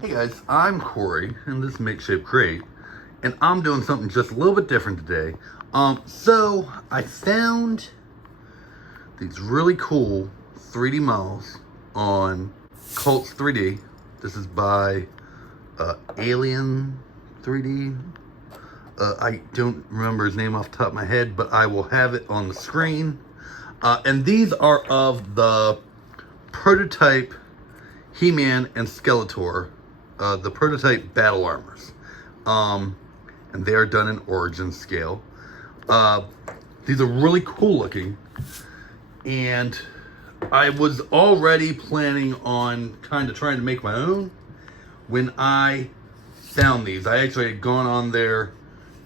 Hey guys, I'm Corey in this Makeshape Crate, and I'm doing something just a little bit different today. So I found these really cool 3D models on Cults 3D. This is by Alien 3D. I don't remember his name off the top of my head, but I will have it on the screen. And these are of the prototype He-Man and Skeletor, the prototype battle armors. And they are done in origin scale. These are really cool looking. And I was already planning on kind of trying to make my own when I found these. I actually had gone on there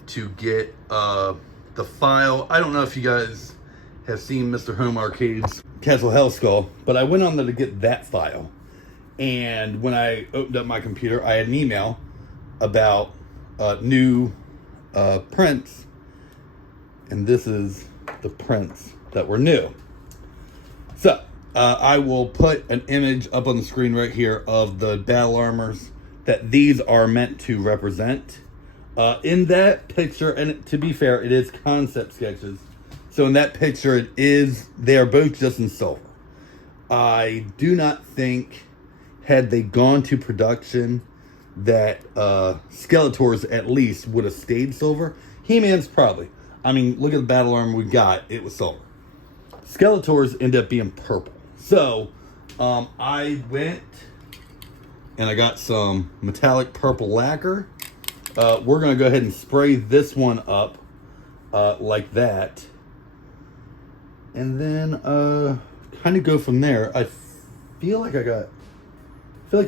to get the file. I don't know if you guys have seen Mr. Home Arcade's Castle Hellskull, but I went on there to get that file. And when I opened up my computer, I had an email about new prints. And this is the prints that were new. So, I will put an image up on the screen right here of the battle armors that these are meant to represent. In that picture, and to be fair, it is concept sketches. So in that picture, they are both just in silver. I do not think, had they gone to production, that Skeletor's at least would have stayed silver. He-Man's probably. I mean, look at the battle armor we got. It was silver. Skeletor's ended up being purple. So, I went and I got some metallic purple lacquer. We're going to go ahead and spray this one up like that. And then kind of go from there. I feel like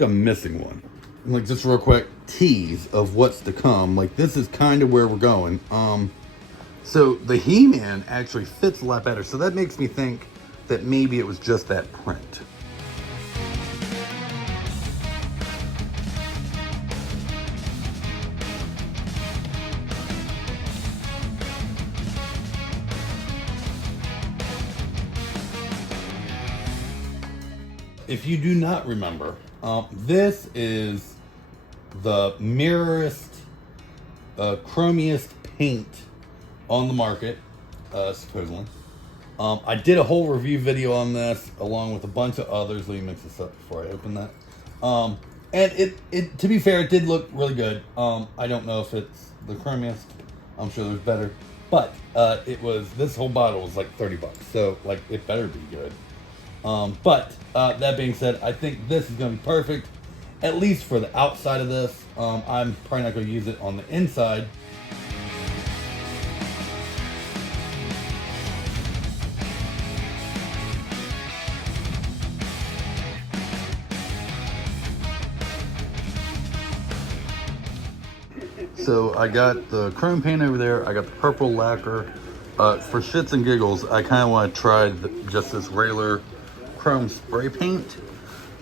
I'm missing one. Like, just real quick, tease of what's to come. Like, this is kind of where we're going. So the He-Man actually fits a lot better. So that makes me think that maybe it was just that print. If you do not remember, this is the mirrorest, chromiest paint on the market, supposedly. I did a whole review video on this, along with a bunch of others. Let me mix this up before I open that. And it to be fair, it did look really good. I don't know if it's the chromiest. I'm sure there's better. But this whole bottle was like $30. So, like, it better be good. But that being said, I think this is going to be perfect, at least for the outside of this. I'm probably not going to use it on the inside. So I got the chrome paint over there. I got the purple lacquer. For shits and giggles, I kind of want to try just this regular chrome spray paint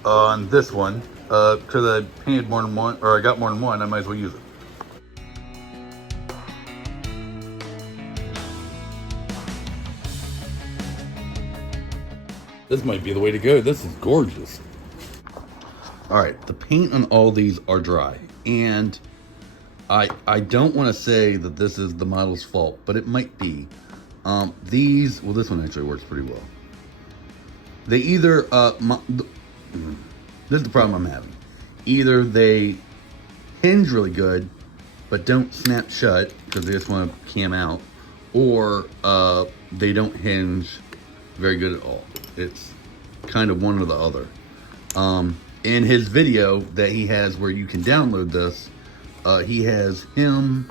on this one, because I painted more than one, or I got more than one. I might as well use it. This might be the way to go. This is gorgeous. All right, the paint on all these are dry, and I don't want to say that this is the model's fault, but it might be. This one actually works pretty well. They either, this is the problem I'm having. Either they hinge really good, but don't snap shut because they just want to cam out, or they don't hinge very good at all. It's kind of one or the other. In his video that he has where you can download this, he has him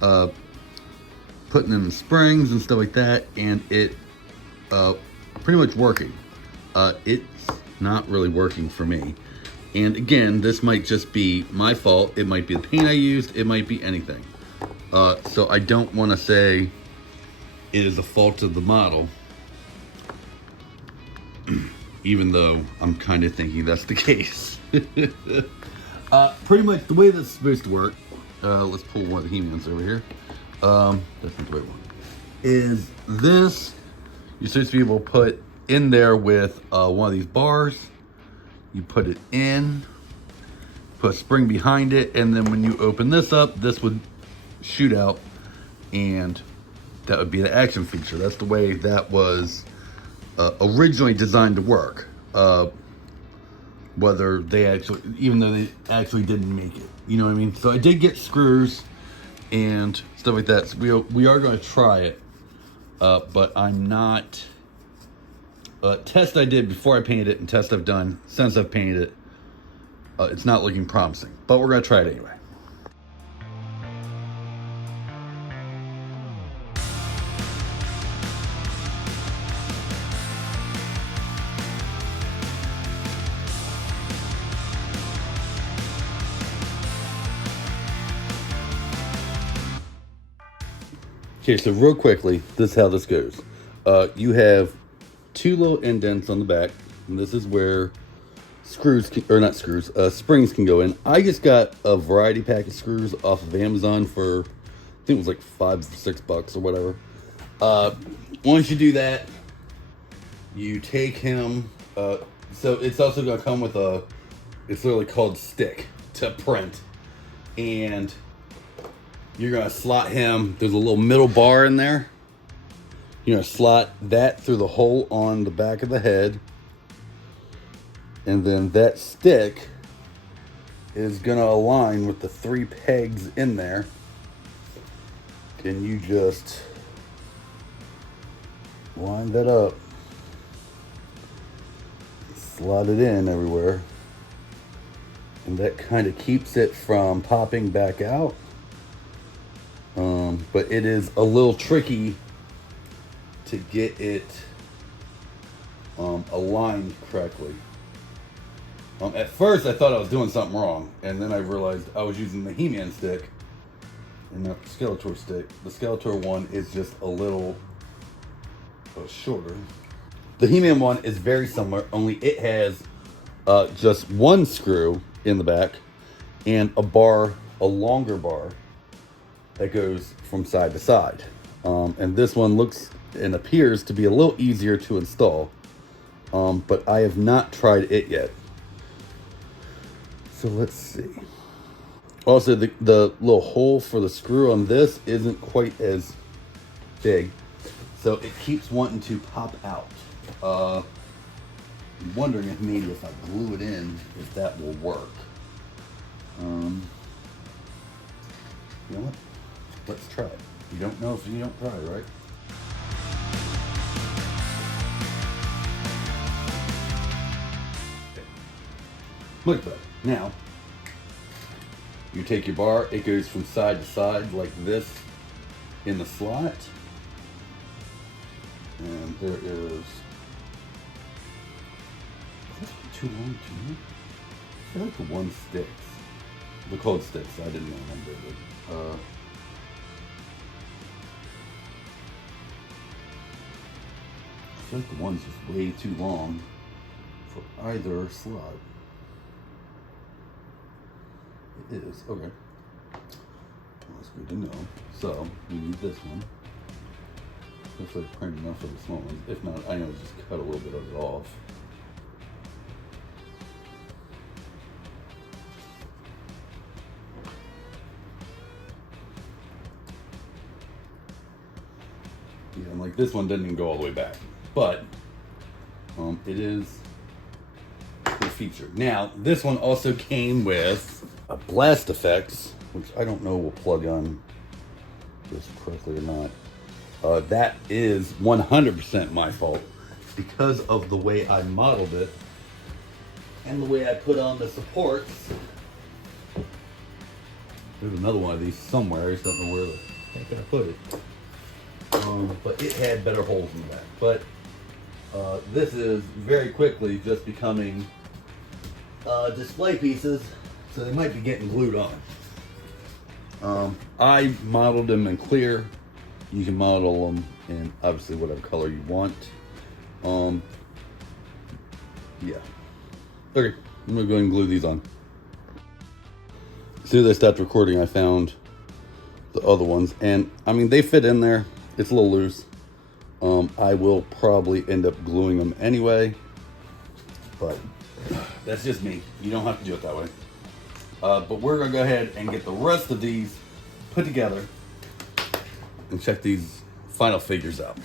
putting in the springs and stuff like that, and it pretty much working. It's not really working for me. And again, this might just be my fault. It might be the paint I used. It might be anything. So I don't want to say it is a fault of the model, even though I'm kind of thinking that's the case. Pretty much the way this is supposed to work, let's pull one of the He-Mans over here. That's not the right one. Is this, you're supposed to be able to put in there with one of these bars. You put it in, put a spring behind it, and then when you open this up, this would shoot out, and that would be the action feature. That's the way that was originally designed to work. Whether they actually, even though they actually didn't make it, you know what I mean? So I did get screws and stuff like that. So we are going to try it, but I'm not. Test I did before I painted it and test I've done since I've painted it, it's not looking promising, but we're going to try it anyway. Okay, so real quickly, this is how this goes. You have two little indents on the back, and this is where screws, springs can go in. I just got a variety pack of screws off of Amazon for, I think it was like $5 or $6 or whatever. Once you do that, you take him, so it's also gonna come with it's literally called stick to print. And you're gonna slot him, there's a little middle bar in there. You're gonna slot that through the hole on the back of the head. And then that stick is gonna align with the 3 pegs in there. And you just line that up, slot it in everywhere. And that kind of keeps it from popping back out. But it is a little tricky to get it aligned correctly. At first I thought I was doing something wrong, and then I realized I was using the He-Man stick and not the Skeletor stick. The Skeletor one is just a little shorter. The He-Man one is very similar, only it has just one screw in the back and a longer bar that goes from side to side. And this one looks and appears to be a little easier to install, but I have not tried it yet. So let's see. Also, the little hole for the screw on this isn't quite as big, so it keeps wanting to pop out. I'm wondering if maybe if I glue it in, if that will work. You know what? Let's try it. You don't know if you don't try, right? Look at that. Now, you take your bar, it goes from side to side like this in the slot. And there is this too long to me? I feel like the one sticks. The code sticks, I didn't know one did it. I feel like the one's just way too long for either slot. It is, okay. That's good to know. So, we need this one. Hopefully I print enough of the small ones. If not, I know just cut a little bit of it off. Yeah, and like this one doesn't even go all the way back. But, it is a feature. Now, this one also came with a blast effects, which I don't know will plug on this correctly or not. That is 100% my fault because of the way I modeled it and the way I put on the supports. There's another one of these somewhere. I just don't know where the heck I put it. But it had better holes in the back. But this is very quickly just becoming display pieces, so they might be getting glued on. I modeled them in clear. You can model them in obviously whatever color you want. Yeah. Okay, I'm gonna go ahead and glue these on. As soon as I stopped recording, I found the other ones, and I mean they fit in there. It's a little loose. I will probably end up gluing them anyway, but that's just me. You don't have to do it that way. But we're gonna go ahead and get the rest of these put together and check these final figures out.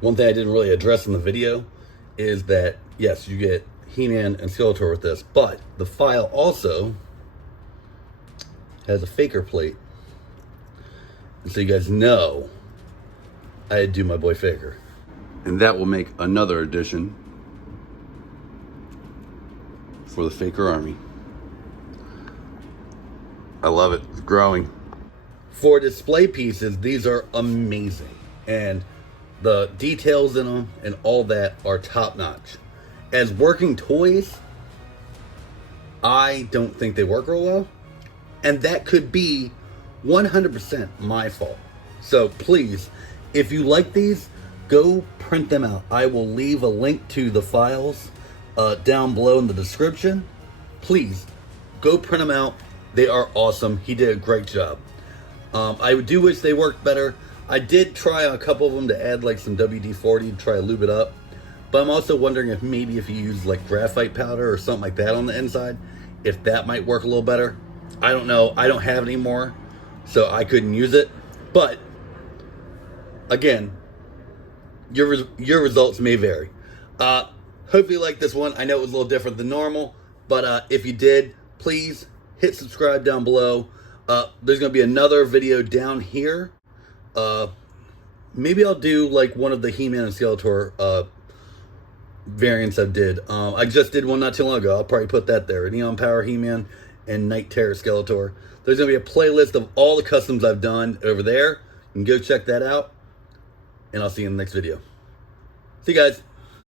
One thing I didn't really address in the video is that, yes, you get He-Man and Skeletor with this, but the file also has a faker plate. And so you guys know I had to do my boy Faker. And that will make another addition for the Faker army. I love it. It's growing. For display pieces, these are amazing. And the details in them and all that are top notch. As working toys, I don't think they work real well. And that could be 100% my fault. So please, if you like these, go print them out. I will leave a link to the files down below in the description. Please, go print them out. They are awesome. He did a great job. I do wish they worked better. I did try a couple of them to add like some WD-40 to try to lube it up. But I'm also wondering if maybe if you use like graphite powder or something like that on the inside, if that might work a little better. I don't know. I don't have any more, so I couldn't use it. But again, your results may vary. Hope you like this one. I know it was a little different than normal, but if you did, please hit subscribe down below. There's going to be another video down here. Maybe I'll do like one of the He-Man and Skeletor variants I did. I just did one not too long ago. I'll probably put that there. Neon Power He-Man and Night Terror Skeletor. There's going to be a playlist of all the customs I've done over there. You can go check that out. And I'll see you in the next video. See you guys.